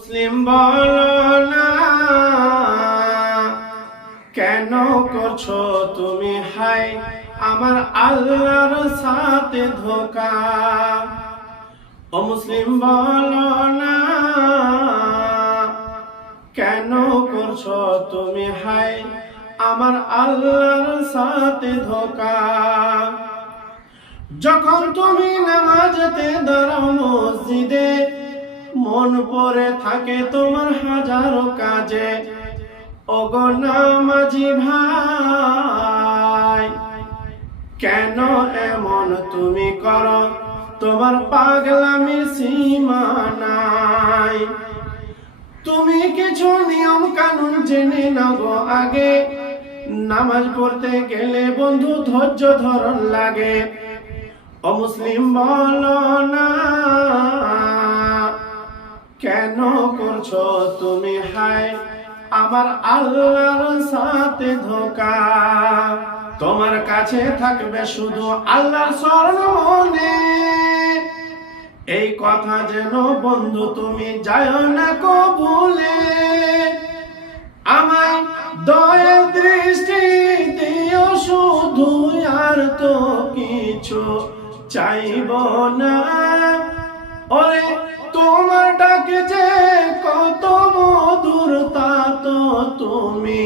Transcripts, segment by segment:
মুসলিম বলো না। কেন করছ তুমি? হাই আমার আল্লাহর সাথে ধোকা। ও মুসলিম বলো না। কেন করছ তুমি? হাই আমার আল্লাহর সাথে ধোকা। যখন তুমি নামাজতে দাঁড়াও মসজিদে মন পড়ে থাকে তোমার হাজারো কাজে। ওগো নামাজি ভাই, কেন এমন তুমি করো? তোমার পাগলামির সীমা নাই। তুমি কিছু নিয়ম কানুন জেনে নাও আগে। নামাজ পড়তে গেলে বন্ধু ধৈর্য ধরন লাগে। অমুসলিম বলো না করছ তুমি হাই আমার আল্লাহর সাথে ধোকা। তোমার কাছে থাকবে শুধু আল্লাহর স্মরণ এই কথা যেন বন্ধু তুমি যায় না কবুলে। আমায় দয়ার দৃষ্টি দিও শুধু, আর তো কিছু চাইব না। ওরে তুমি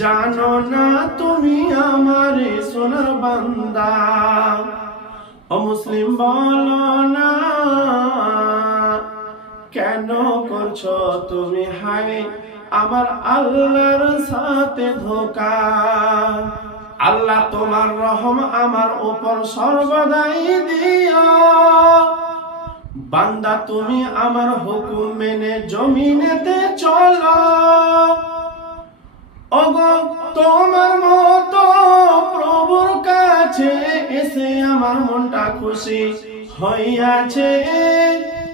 জানো না তুমি আমার সোনার বান্দা। ও মুসলিম বলো না, কেন করছ তুমি হাই আমার আল্লাহর সাথে ধোকা? আল্লাহ তোমার রহম আমার উপর সর্বদাই দিও। বান্দা তুমি আমার হুকুম মেনে জমিনেতে ওগো তোমার মতো প্রভুর কাছে এসে আমার মনটা খুশি হইয়াছে।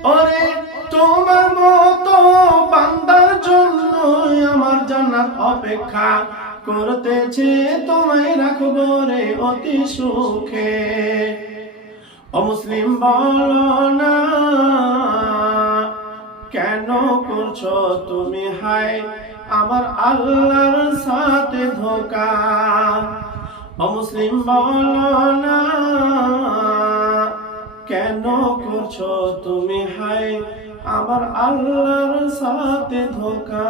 ওরে, তোমার মতো বান্দার জন্য আমার জান্নাত অপেক্ষা করতেছে। তোমায় রাখব রে অতি সুখে। অমুসলিম বলো না কেন করছ তুমি? হাই আমার আল্লাহর সাথে ধোকা। মুসলিম বলো না, কেন করছ তুমি? হাই আমার আল্লাহর সাথে ধোকা।